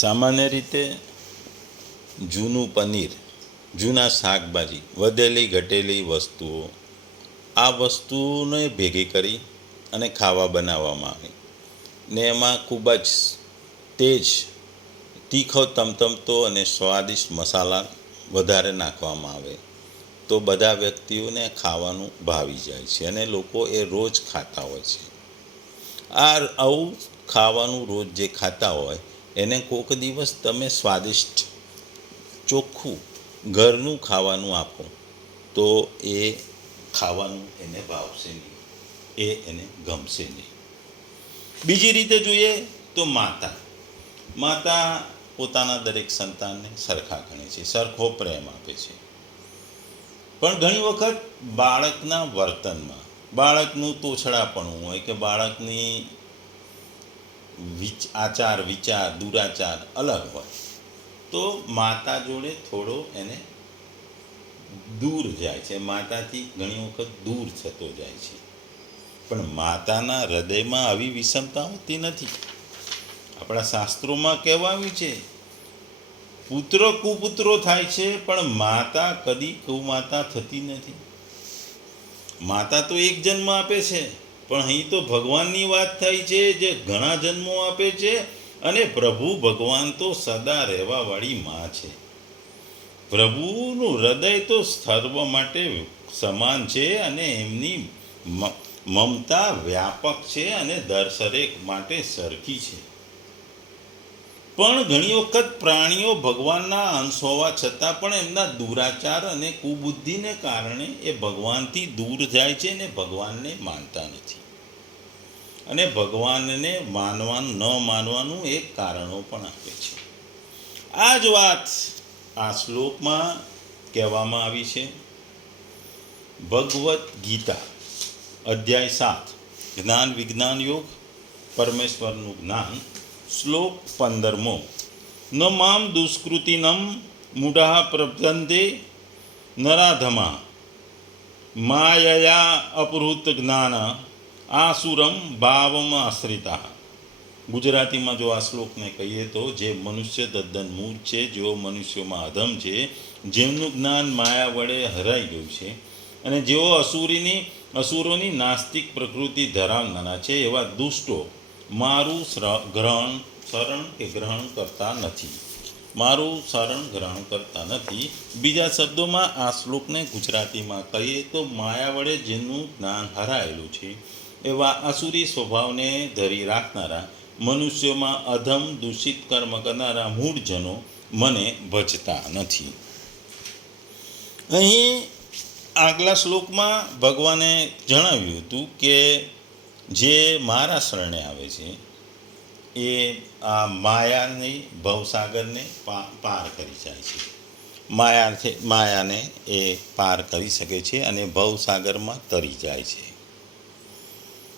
સામાન્ય રીતે જૂનું પનીર, જૂના શાકભાજી, વધેલી, ઘટેલી વસ્તુઓ, આ વસ્તુને ભેગી કરી અને ખાવા બનાવવામાં આવે. ને એમાં ખૂબ જ તેજ, તીખો, તમતમતો અને સ્વાદિષ્ટ મસાલા વધારે નાખવામાં આવે. તો બધા વ્યક્તિઓને ખાવાનું ભાવી જાય છે અને લોકો એ રોજ ખાતા હોય છે. આ આવું ખાવાનું રોજ જે ખાતા હોય એને કોઈક દિવસ તમે સ્વાદિષ્ટ ચોખ્ખું ઘરનું ખાવાનું આપો, તો એ ખાવાનું એને ભાવશે નહીં, એ એને ગમશે નહીં. બીજી રીતે જોઈએ તો માતા. માતા પોતાના દરેક સંતાનને સરખા ગણે છે, સરખો પ્રેમ આપે છે. પણ ઘણી વખત બાળકના વર્તનમાં, બાળકનું તોછડાપણું હોય કે બાળકની વિચ, આચાર, વિચાર, દુરાચાર અલગ હોય. તો માતા જોડે થોડો એને દૂર જાય છે. માતાથી ઘણી વખત દૂર થતો જાય છે. પણ માતાના હૃદયમાં આવી વિષમતા હોતી નથી. આપણા શાસ્ત્રોમાં કહેવાયું છે, પુત્ર કુપુત્રો થાય છે, પણ માતા કદી કુમાતા થતી નથી. માતા તો એક જન્મ આપે છે. પણ અહીં તો ભગવાનની વાત થાય છે, જે ઘણા જન્મો આપે છે અને પ્રભુ ભગવાન તો સદા રહેવાવાળી માં છે. પ્રભુનું હૃદય તો સર્વ માટે સમાન છે અને એમની મમતા વ્યાપક છે અને દર માટે સરખી છે. પણ ઘણી વખત પ્રાણીઓ ભગવાનના અંશ હોવા છતાં પણ એમના દુરાચાર અને કુબુદ્ધિને કારણે એ ભગવાનથી દૂર જાય છે ને ભગવાનને માનતા નથી. અને ભગવાનને માનવાનું ન માનવાનું એક કારણો પણ આપે છે. આ જ વાત આ શ્લોકમાં કહેવામાં આવી છે. ભગવદ્ ગીતા, અધ્યાય સાત, જ્ઞાન વિજ્ઞાન યોગ, પરમેશ્વરનું જ્ઞાન શ્લોક પંદરમો ન મામ દુષ્કૃતિનમ મૂઢા પ્રબંધે નરાધમા માયયા અપહૃત જ્ઞાન આસુરમ ભાવમ આશ્રિતા ગુજરાતીમાં જો આ શ્લોકને કહીએ તો જે મનુષ્ય તદ્દન મૂળ છે જેઓ મનુષ્યોમાં અધમ છે જેમનું જ્ઞાન માયા વડે હરાઈ ગયું છે અને જેઓ અસુરીની, અસુરોની નાસ્તિક પ્રકૃતિ ધરાવનારા છે, એવા દુષ્ટો મારું ગ્રહણ, શરણ કે ગ્રહણ કરતા નથી. મારું શરણ ગ્રહણ કરતા નથી. બીજા શબ્દોમાં આ શ્લોકને ગુજરાતીમાં કહીએ તો માયા વડે જેનું જ્ઞાન હરાયેલું છે. એવા આસુરી સ્વભાવને ધરી રાખનારા, મનુષ્યોમાં અધમ દૂષિત કર્મ કરનારા મૂળજનો મને ભજતા નથી. અહીં આગલા શ્લોકમાં ભગવાને જણાવ્યું હતું કે જે મારા શરણે આવે છે, એ આ માયાની ભવસાગરને પાર કરી જાય છે. માયાથી માયાને એ પાર કરી શકે છે અને ભવસાગરમાં તરી જાય છે.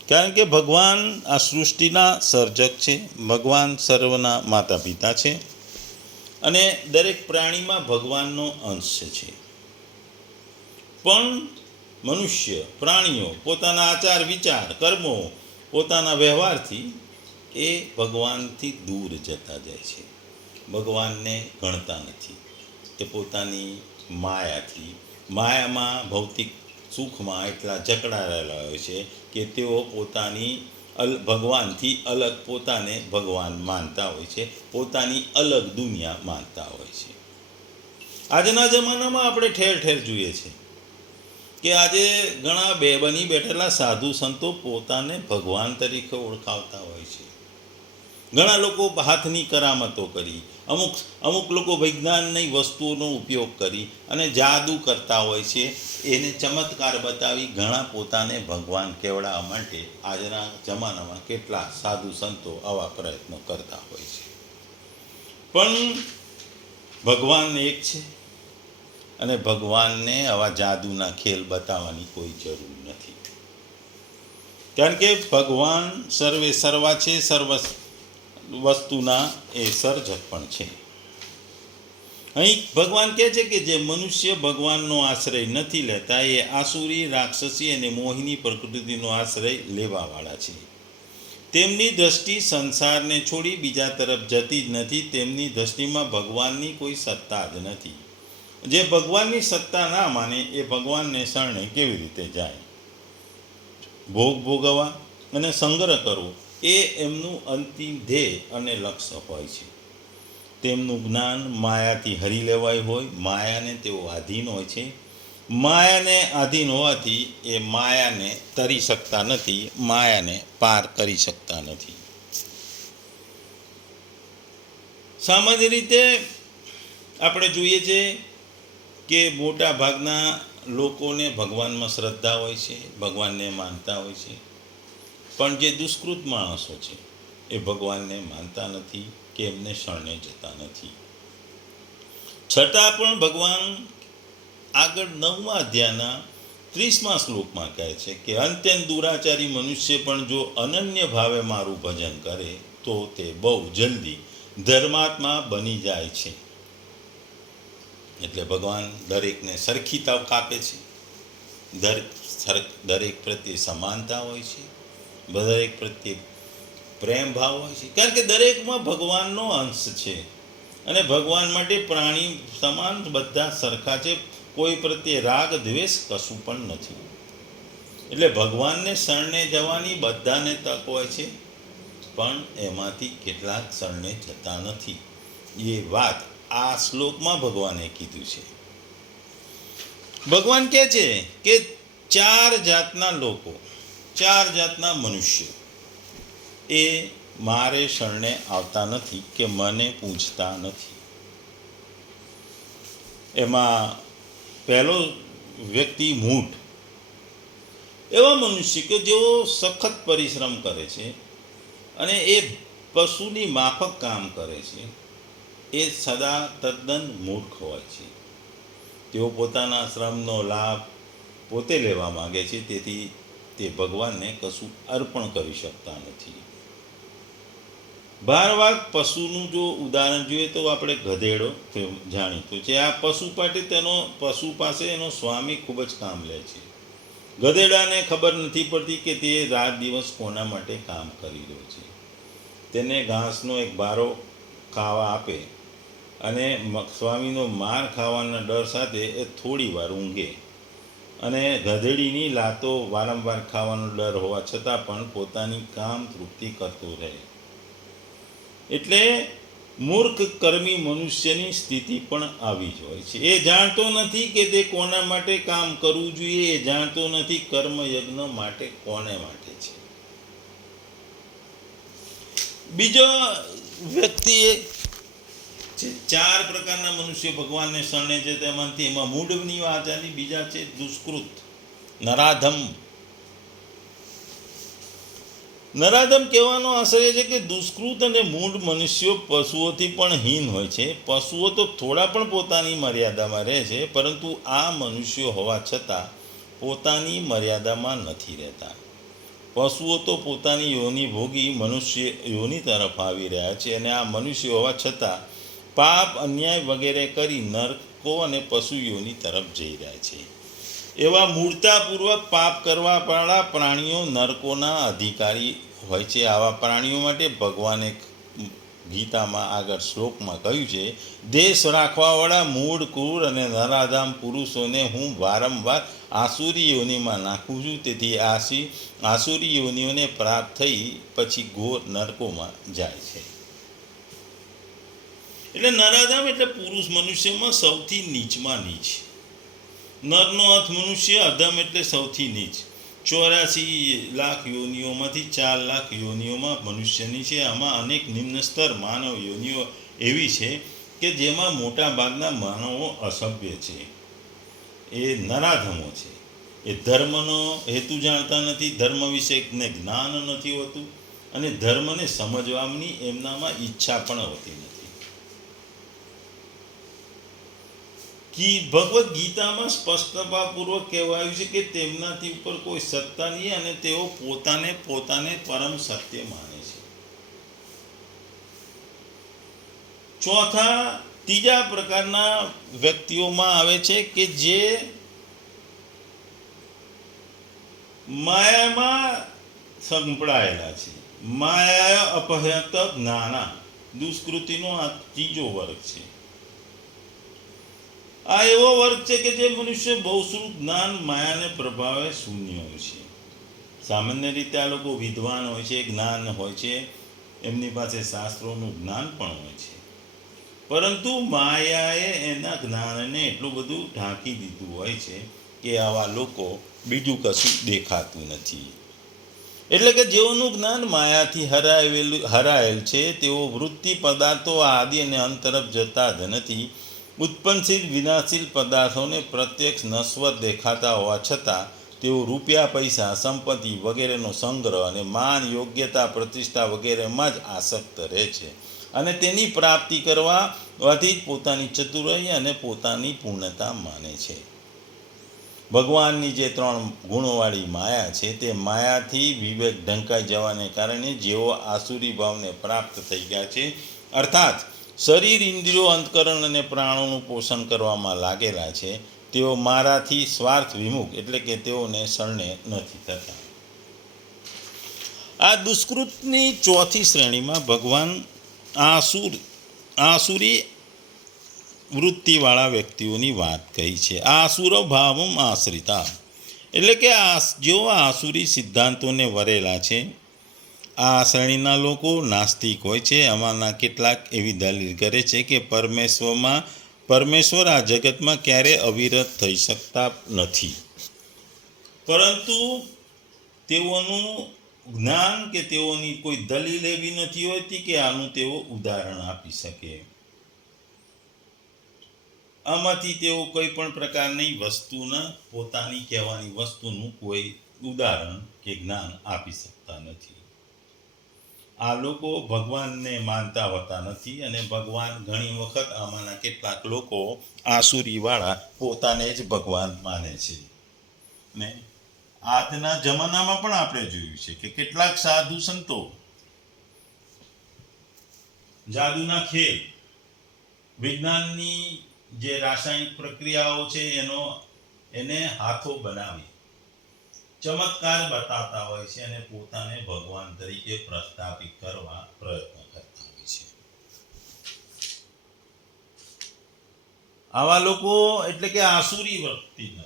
કારણ કે ભગવાન આ સૃષ્ટિના સર્જક છે, ભગવાન સર્વના માતા પિતા છે અને દરેક પ્રાણીમાં ભગવાનનો અંશ છે. પણ મનુષ્ય, પ્રાણીઓ, પોતાના આચાર, વિચાર, કર્મો, પોતાના વ્યવહારથી એ ભગવાનથી દૂર જતા જાય છે. ભગવાનને ગણતા નથી. એ પોતાની માયાથી, માયામાં ભૌતિક સુખમાં એટલા જકડાયેલા હોય છે કે તેઓ પોતાની અલ, ભગવાનથી અલગ પોતાને ભગવાન માનતા હોય છે, પોતાની અલગ દુનિયા માનતા હોય છે. આજના જમાનામાં આપણે ઠેર ઠેર જોઈએ છીએ કે આજે ઘણા બે બની બેઠેલા સાધુ સંતો પોતાને ભગવાન તરીકે ઓળખાવતા હોય છે. ઘણા લોકો હાથની કરામતો કરી, અમુક અમુક લોકો વિજ્ઞાનની વસ્તુઓનો ઉપયોગ કરી અને જાદુ કરતા હોય છે. એને ચમત્કાર બતાવી ઘણા પોતાને ભગવાન કેવડાવવા માટે આજના જમાનામાં કેટલા સાધુ સંતો આવા પ્રયત્નો કરતા હોય છે. પણ ભગવાન એક છે. અને ભગવાનને આવા જાદુના ખેલ બતાવવાની કોઈ જરૂર નથી. કારણ કે ભગવાન સર્વે સર્વા છે, સર્વ વસ્તુના એ સર્જક પણ છે. અહીં ભગવાન કહે છે કે જે મનુષ્ય ભગવાનનો આશ્રય નથી લેતા, એ આસુરી, રાક્ષસી અને મોહિની પ્રકૃતિનો આશ્રય લેવાવાળા છે. તેમની દ્રષ્ટિ સંસારને છોડી બીજા તરફ જતી જ નથી, તેમની દ્રષ્ટિમાં ભગવાનની કોઈ સત્તા જ નથી. જે ભગવાનની સત્તા ના માને, એ ભગવાનને શરણે કેવી રીતે જાય? ભોગ ભોગવવા અને સંગ્રહ કરવો, એ એમનું અંતિમ ધ્યેય અને લક્ષ્ય હોય છે. તેમનું જ્ઞાન માયાથી હરી લેવાય હોય, માયાને તેઓ આધીન હોય છે. માયાને આધીન હોવાથી એ માયાને તરી શકતા નથી, માયાને પાર કરી શકતા નથી. સામાન્ય રીતે આપણે જોઈએ છે કે મોટા ભાગના લોકોને ભગવાનમાં શ્રદ્ધા હોય છે, ભગવાનને માનતા હોય છે. પણ જે દુષ્કૃત માણસો છે, એ ભગવાનને માનતા નથી કે એમને શરણે જતા નથી. છતાં પણ ભગવાન આગળ નવમા અધ્યાયના ત્રીસમા શ્લોકમાં કહે છે કે અત્યંત દુરાચારી મનુષ્ય પણ જો અનન્ય ભાવે મારું ભજન કરે, તો તે બહુ જલ્દી ધર્માત્મા બની જાય છે. એટલે ભગવાન દરેકને સરખી તક આપે છે. દરેક દરેક પ્રત્યે સમાનતા હોય છે. દરેક પ્રત્યે પ્રેમ ભાવ હોય છે. કારણ કે દરેકમાં ભગવાનનો અંશ છે. અને ભગવાન માટે પ્રાણી સમાન બધા સરખા છે. કોઈ પ્રત્યે રાગ, દ્વેષ કશું પણ નથી. એટલે ભગવાનને શરણે જવાની બધાને તક હોય છે. પણ એમાંથી કેટલાક શરણે જતા નથી. એ વાત આ શ્લોકમાં ભગવાને કીધું છે. ભગવાન કહે છે કે ચાર જાતના લોકો, ચાર જાતના મનુષ્ય, એ મારે શરણે આવતા નથી કે મને પૂછતા નથી. એમાં પહેલો વ્યક્તિ મૂઢ. એવા મનુષ્ય કે જેઓ સખત પરિશ્રમ કરે છે અને એ પશુની માફક કામ કરે છે. એ સદા તદ્દન મૂર્ખ હોય છે. તેઓ પોતાના શ્રમનો લાભ પોતે લેવા માગે છે, તેથી તે ભગવાનને કશું અર્પણ કરી શકતા નથી. ભારવાગ પશુનું જો ઉદાહરણ જોઈએ તો આપણે ગધેડો જાણીતું છે. આ પશુ માટે તેનો પશુ પાસે એનો સ્વામી ખૂબ જ કામ લે છે. ગધેડાને ખબર નથી પડતી કે તે રાત દિવસ કોના માટે કામ કરી રહ્યો છે. તેને ઘાસનો એક બારો ખાવા આપે અને સ્વામીનો માર ખાવાના ડર સાથે એ થોડી વાર ઊંઘે. અને ગધેડીની લાતો વારંવાર ખાવાનો ડર હોવા છતાં પણ પોતાની કામ તૃપ્તિ કરતું રહે. એટલે મૂર્ખ કર્મી મનુષ્યની સ્થિતિ પણ આવી જ હોય છે. એ જાણતો નથી કે તે કોના માટે કામ કરવું જોઈએ. એ જાણતો નથી કર્મયજ્ઞ માટે કોને માટે છે. બીજો વ્યક્તિ જે ચાર પ્રકારના મનુષ્ય ભગવાનને શરણે છે તેમાંથી એમાં મૂઢની આની બીજા છે દુષ્કૃત. નરાધમ. નરાધમ કહેવાનો આશય છે કે દુષ્કૃત અને મૂળ મનુષ્યો પશુઓથી પણ હીન હોય છે. પશુઓ તો થોડા પણ પોતાની મર્યાદામાં રહે છે, પરંતુ આ મનુષ્યો હોવા છતાં પોતાની મર્યાદામાં નથી રહેતા. પશુઓ તો પોતાની યોની ભોગી મનુષ્ય યોની તરફ આવી રહ્યા છે અને આ મનુષ્ય હોવા છતાં પાપ, અન્યાય વગેરે કરી નરકો અને પશુઓની તરફ જઈ રહ્યા છે. એવા મૂળતાપૂર્વક પાપ કરવાવાળા પ્રાણીઓ નરકોના અધિકારી હોય છે. આવા પ્રાણીઓ માટે ભગવાને ગીતામાં આગળ શ્લોકમાં કહ્યું છે, દેશ રાખવાવાળા મૂળ, ક્રૂર અને નરાધામ પુરુષોને હું વારંવાર આસુરી યોનિમાં નાખું છું. તેથી આસી આસુરી યોનિઓને પ્રાપ્ત થઈ પછી ઘોર નરકોમાં જાય છે. એટલે નરાધામ એટલે પુરુષ મનુષ્યમાં સૌથી નીચમાં નીચ. નરનો અર્થ મનુષ્ય, અધમ એટલે સૌથી નીચ. ચોરાસી લાખ યોનિઓમાંથી ચાર લાખ યોનિઓમાં મનુષ્યની છે. આમાં અનેક નિમ્ન સ્તર માનવ યોનિઓ એવી છે કે જેમાં મોટા ભાગના માનવો અસભ્ય છે. એ નરાધમો છે. એ ધર્મનો હેતુ જાણતા નથી, ધર્મ વિશે જ્ઞાન નથી હોતું અને ધર્મને સમજવાની એમનામાં ઈચ્છા પણ હોતી નથી કી ભગવદ્ ગીતામાં સ્પષ્ટતાપૂર્વક કહેવાયું છે કે તેમનાથી ઉપર કોઈ સત્તા નહીં અને તેઓ પોતાને પોતાને પરમ સત્ય માને છે. ચોથા, ત્રીજા પ્રકારના વ્યક્તિઓમાં આવે છે કે જે માયામાં સંકળાયેલા છે. માયા અપહ્યત જ્ઞાના, દુષ્કૃતિનો આ ત્રીજો વર્ગ છે. આ એવો વર્ગ છે કે જે મનુષ્ય બહુશ્રુત જ્ઞાન માયાને પ્રભાવે શૂન્ય હોય છે. સામાન્ય રીતે આ લોકો વિદ્વાન હોય છે, જ્ઞાન હોય છે, એમની પાસે શાસ્ત્રોનું જ્ઞાન પણ હોય છે. પરંતુ માયાએ એના જ્ઞાનને એટલું બધું ઢાંકી દીધું હોય છે કે આવા લોકો બીજું કશું દેખાતું નથી. એટલે કે જેઓનું જ્ઞાન માયાથી હરાવેલું હરાયેલ છે, તેઓ વૃત્તિ પદાર્થો આદિ અને અંત તરફ જતા જ નથી ઉત્પન્નશીલ વિનાશીલ પદાર્થોને પ્રત્યક્ષ નશ્વર દેખાતા હોવા છતાં, તેઓ રૂપિયા, પૈસા, સંપત્તિ વગેરેનો સંગ્રહ અને માન, યોગ્યતા, પ્રતિષ્ઠા વગેરેમાં જ આસક્ત રહે છે અને તેની પ્રાપ્તિ કરવાથી જ પોતાની ચતુરાઈ અને પોતાની પૂર્ણતા માને છે. ભગવાનની જે ત્રણ ગુણોવાળી માયા છે, તે માયાથી વિવેક ઢંકાઈ જવાને કારણે જેઓ આસુરી ભાવને પ્રાપ્ત થઈ ગયા છે, અર્થાત શરીર ઇન્દ્રિયો અંતકરણ અને પ્રાણોનું પોષણ કરવામાં લાગેલા છે, તેઓ મારાથી સ્વાર્થ વિમુખ એટલે કે તેઓને શરણે નથી થતા. આ દુષ્કૃતની ચોથી શ્રેણીમાં ભગવાન આસુર, આસુરી વૃત્તિવાળા વ્યક્તિઓની વાત કહી છે. આસુર ભાવમ આશ્રિતા એટલે કે આ, જેઓ આસુરી સિદ્ધાંતોને વરેલા છે આ શ્રેણીના લોકો નાસ્તિક હોય છે. આમાંના કેટલાક એવી દલીલ કરે છે કે પરમેશ્વરમાં, પરમેશ્વર આ જગતમાં ક્યારે અવિરત થઈ શકતા નથી. પરંતુ તેઓનું જ્ઞાન કે તેઓની કોઈ દલીલ એવી નથી હોતી કે આનું તેઓ ઉદાહરણ આપી શકે. આમાંથી તેઓ કોઈ પણ પ્રકારની વસ્તુના, પોતાની કહેવાની વસ્તુનું કોઈ ઉદાહરણ કે જ્ઞાન આપી શકતા નથી. આ લોકો ભગવાનને માનતા હોતા નથી અને ભગવાન ઘણી વખત આમાંના કેટલાક લોકો આસુરીવાળા પોતાને જ ભગવાન માને છે. ને આજના જમાનામાં પણ આપણે જોયું છે કે કેટલાક સાધુ સંતો, જાદુના ખેલ, વિજ્ઞાનની જે રાસાયણિક પ્રક્રિયાઓ છે એનો એને હાથો બનાવી ચમત્કાર બતાવતા હોય છે અને પોતાને ભગવાન તરીકે પ્રસ્થાપિત કરવા પ્રયત્ન કરતા હોય છે. આવા લોકો એટલે કે આસુરી વૃત્તિના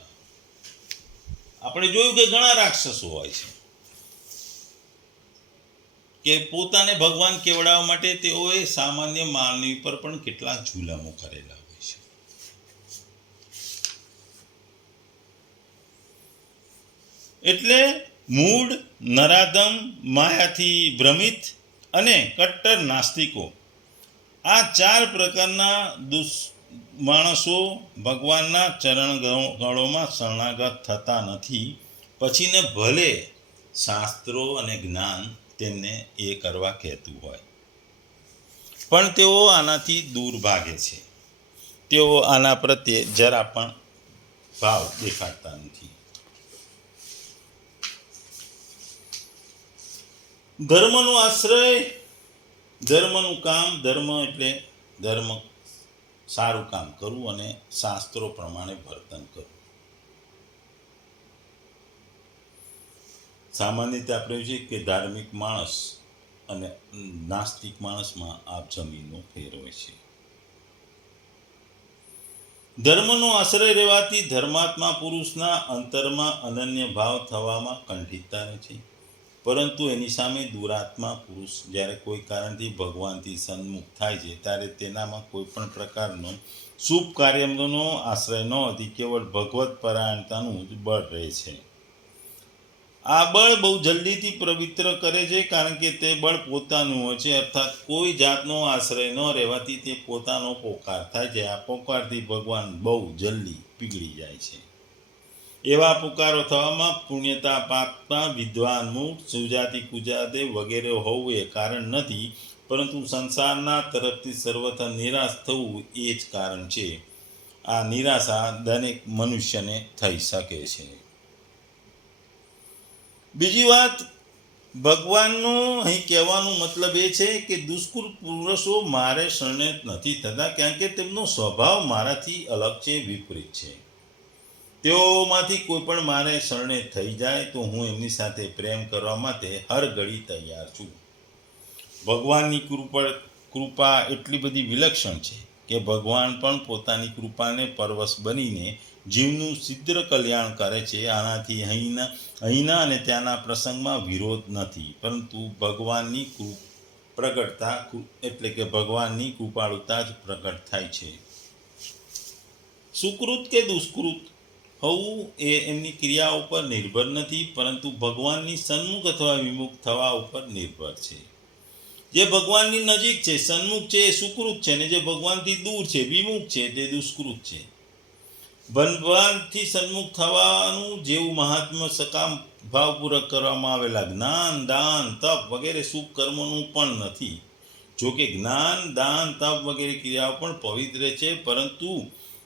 આપણે જોયું કે ઘણા રાક્ષસો હોય છે. કે પોતાને ભગવાન કેવડાવવા માટે તેઓએ સામાન્ય માનવી પર પણ કેટલા જુલમો કરેલા હોય છે એટલે મૂળ, નરાધમ, માયાથી ભ્રમિત અને કટ્ટર નાસ્તિકો. આ ચાર પ્રકારના દુષ માણસો ભગવાનના ચરણ ગળોમાં શરણાગત થતા નથી. પછીને ભલે શાસ્ત્રો અને જ્ઞાન તેમને એ કરવા કહેતું હોય. પણ તેઓ આનાથી દૂર ભાગે છે. તેઓ આના પ્રત્યે જરા પણ ભાવ દેખાડતા નથી. ધર્મનો આશ્રય. ધર્મનું કામ, ધર્મ એટલે ધર્મ. સારું કામ કરવું અને શાસ્ત્રો પ્રમાણે વર્તન કરવું. સામાન્ય રીતે આપણે જોઈએ કે ધાર્મિક માણસ અને નાસ્તિક માણસમાં આ જમીનનો ફેર હોય છે. ધર્મનો આશ્રય રહેવાથી ધર્માત્મા પુરુષના અંતરમાં અનન્ય ભાવ થવામાં કંઠિતતા નથી પરંતુ એની સામે દુરાત્મા પુરુષ જ્યારે કોઈ કારણથી ભગવાનથી સન્મુખ થાય છે, ત્યારે તેનામાં કોઈ પણ પ્રકારનો શુભ કાર્યનો આશ્રય ન હતી, કેવળ ભગવત પરાયણતાનું જ બળ રહે છે. આ બળ બહુ જલ્દીથી પવિત્ર કરે છે, કારણ કે તે બળ પોતાનું હોય છે, અર્થાત કોઈ જાતનો આશ્રય ન રહેવાથી તે પોતાનો પોકાર થાય છે. આ પોકારથી ભગવાન બહુ જલ્દી પીગળી જાય છે. એવા પુકારો થવામાં પુણ્યતા પાપમાં વિદ્વાન મૂળ સુજાતિ કુજાતે વગેરે હોવું એ કારણ નથી, પરંતુ સંસારના તરફથી સર્વથા નિરાશ થવું એ જ કારણ છે. આ નિરાશા દરેક મનુષ્યને થઈ શકે છે. બીજી વાત, ભગવાનનું અહીં કહેવાનું મતલબ એ છે કે દુષ્કુલ પુરુષો મારે શરણે નથી થતા, કારણ કે તેમનો સ્વભાવ મારાથી અલગ છે, વિપરીત છે. તેઓમાંથી કોઈ પણ મારે શરણે થઈ જાય તો હું એમની સાથે પ્રેમ કરવા માટે હર ઘડી તૈયાર છું. ભગવાનની કૃપા કૃપા એટલી બધી વિલક્ષણ છે કે ભગવાન પણ પોતાની કૃપાને પરવશ બનીને જીવનું સિદ્ધ કલ્યાણ કરે છે. આનાથી અહીંના અહીંના અને ત્યાંના પ્રસંગમાં વિરોધ નથી, પરંતુ ભગવાનની કૃ પ્રગટતા, એટલે કે ભગવાનની કૃપાળુતા જ પ્રગટ થાય છે. સુકૃત કે દુષ્કૃત? હોવું એ એમની ક્રિયા ઉપર નિર્ભર નથી, પરંતુ ભગવાનની સન્મુખ અથવા વિમુખ થવા ઉપર નિર્ભર છે. જે ભગવાનની નજીક છે, સન્મુખ છે એ સુકૃત છે ને જે ભગવાનથી દૂર છે, વિમુખ છે, તે દુષ્કૃત છે. ભગવાનથી સન્મુખ થવાનું જેવું મહાત્મા સકામ ભાવપૂર્વક કરવામાં આવેલા જ્ઞાન, દાન, તપ વગેરે શુભ કર્મોનું પણ નથી. જોકે જ્ઞાન, દાન, તપ વગેરે ક્રિયાઓ પણ પવિત્ર છે, પરંતુ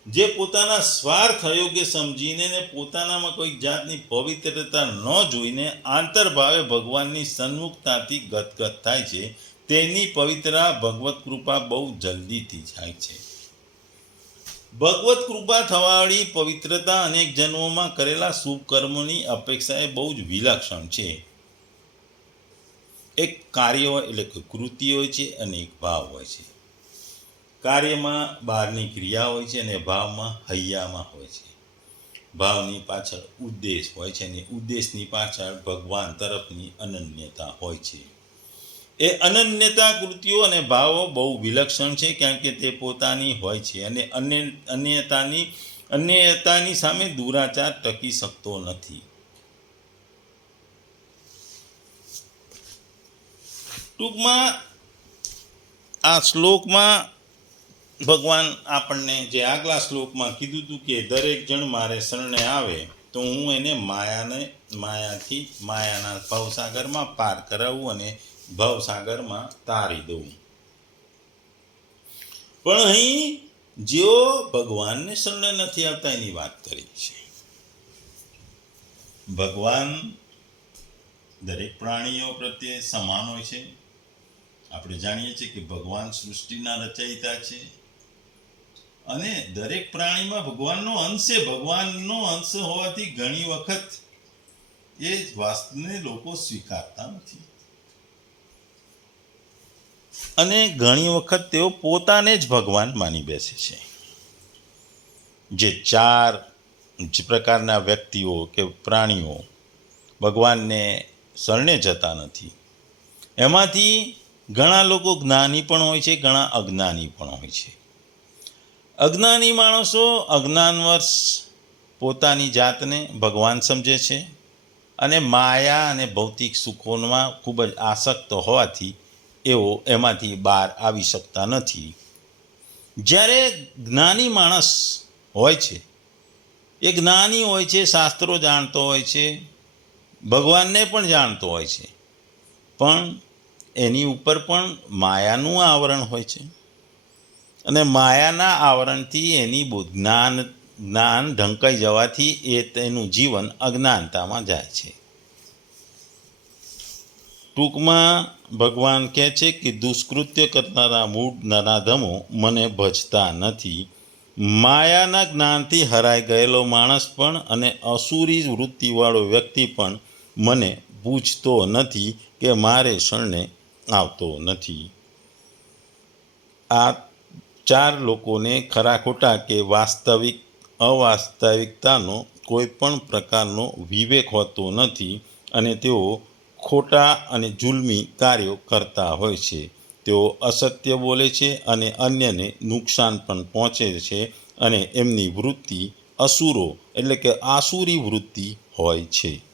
જે પોતાના સ્વાર્થ અયોગ્ય સમજીને ને પોતાનામાં કોઈ જાતની પવિત્રતા ન જોઈને આંતરભાવે ભગવાનની સન્મુખતાથી ગદગદ થાય છે, તેની પવિત્રા ભગવત કૃપા બહુ જલ્દીથી થાય છે. ભગવત કૃપા થવાવાળી પવિત્રતા અનેક જન્મોમાં કરેલા શુભ કર્મોની અપેક્ષાએ બહુ જ વિલક્ષણ છે. એક કાર્ય હોય એટલે કૃતિ હોય છે અને એક ભાવ હોય છે. કાર્યમાં બહારની ક્રિયા હોય છે અને ભાવમાં હૈયામાં હોય છે. ભાવની પાછળ ઉદ્દેશ હોય છે અને ઉદ્દેશની પાછળ ભગવાન તરફની અનન્યતા હોય છે. એ અનન્યતા કૃતિઓ અને ભાવો બહુ વિલક્ષણ છે કારણ કે તે પોતાની હોય છે અને અન્ય અન્યતાની અન્યતાની સામે દુરાચાર ટકી શકતો નથી. ટૂંકમાં આ શ્લોકમાં ભગવાન આપણને જે આગલા શ્લોકમાં કીધું હતું કે દરેક જણ મારે શરણે આવે, તો હું એને માયાને, માયાથી માયાના ભવસાગરમાં પાર કરાવું અને ભવસાગરમાં તારી દઉં. પણ અહીં જેઓ ભગવાનને શરણે નથી આવતા એની વાત કરી છે. ભગવાન દરેક પ્રાણીઓ પ્રત્યે સમાન હોય છે. આપણે જાણીએ છીએ કે ભગવાન સૃષ્ટિના રચયિતા છે. અને દરેક પ્રાણીમાં ભગવાનનો અંશ છે. ભગવાનનો અંશ હોવાથી ઘણી વખત એ વાસ્તવને લોકો સ્વીકારતા નથી. અને ઘણી વખત તેઓ પોતાને જ ભગવાન માની બેસે છે. જે ચાર પ્રકારના વ્યક્તિઓ કે પ્રાણીઓ ભગવાનને શરણે જતા નથી. એમાંથી ઘણા લોકો જ્ઞાની પણ હોય છે, ઘણા અજ્ઞાની પણ હોય છે. અજ્ઞાની માણસો અજ્ઞાનવશ પોતાની જાતને ભગવાન સમજે છે અને માયા અને ભૌતિક સુખોમાં ખૂબ જ આસક્ત હોવાથી એઓ એમાંથી બહાર આવી શકતા નથી. જ્યારે જ્ઞાની માણસ હોય છે, એ જ્ઞાની હોય છે, શાસ્ત્રો જાણતો હોય છે, ભગવાનને પણ જાણતો હોય છે, પણ એની ઉપર પણ માયાનું આવરણ હોય છે. અને માયાના આવરણથી એની જ્ઞાન જ્ઞાન ઢંકાઈ જવાથી એ તેનું જીવન અજ્ઞાનતામાં જાય છે. ટૂંકમાં ભગવાન કહે છે કે, દુષ્કૃત્ય કરનારા મૂળ નરાધમો મને ભજતા નથી. માયાના જ્ઞાનથી હરાઈ ગયેલો માણસ પણ અને અસુરી વૃત્તિવાળો વ્યક્તિ પણ મને પૂછતો નથી કે મારે શરણે આવતો નથી. આ ચાર લોકોને ખરા ખોટા કે વાસ્તવિક, અવાસ્તવિકતાનો કોઈ પણ પ્રકારનો વિવેક હોતો નથી અને તેઓ ખોટા અને જુલ્મી કાર્યો કરતા હોય છે. તેઓ અસત્ય બોલે છે અને અન્યને નુકસાન પણ પહોંચે છે અને એમની વૃત્તિ અસુરો, એટલે કે આસુરી વૃત્તિ હોય છે.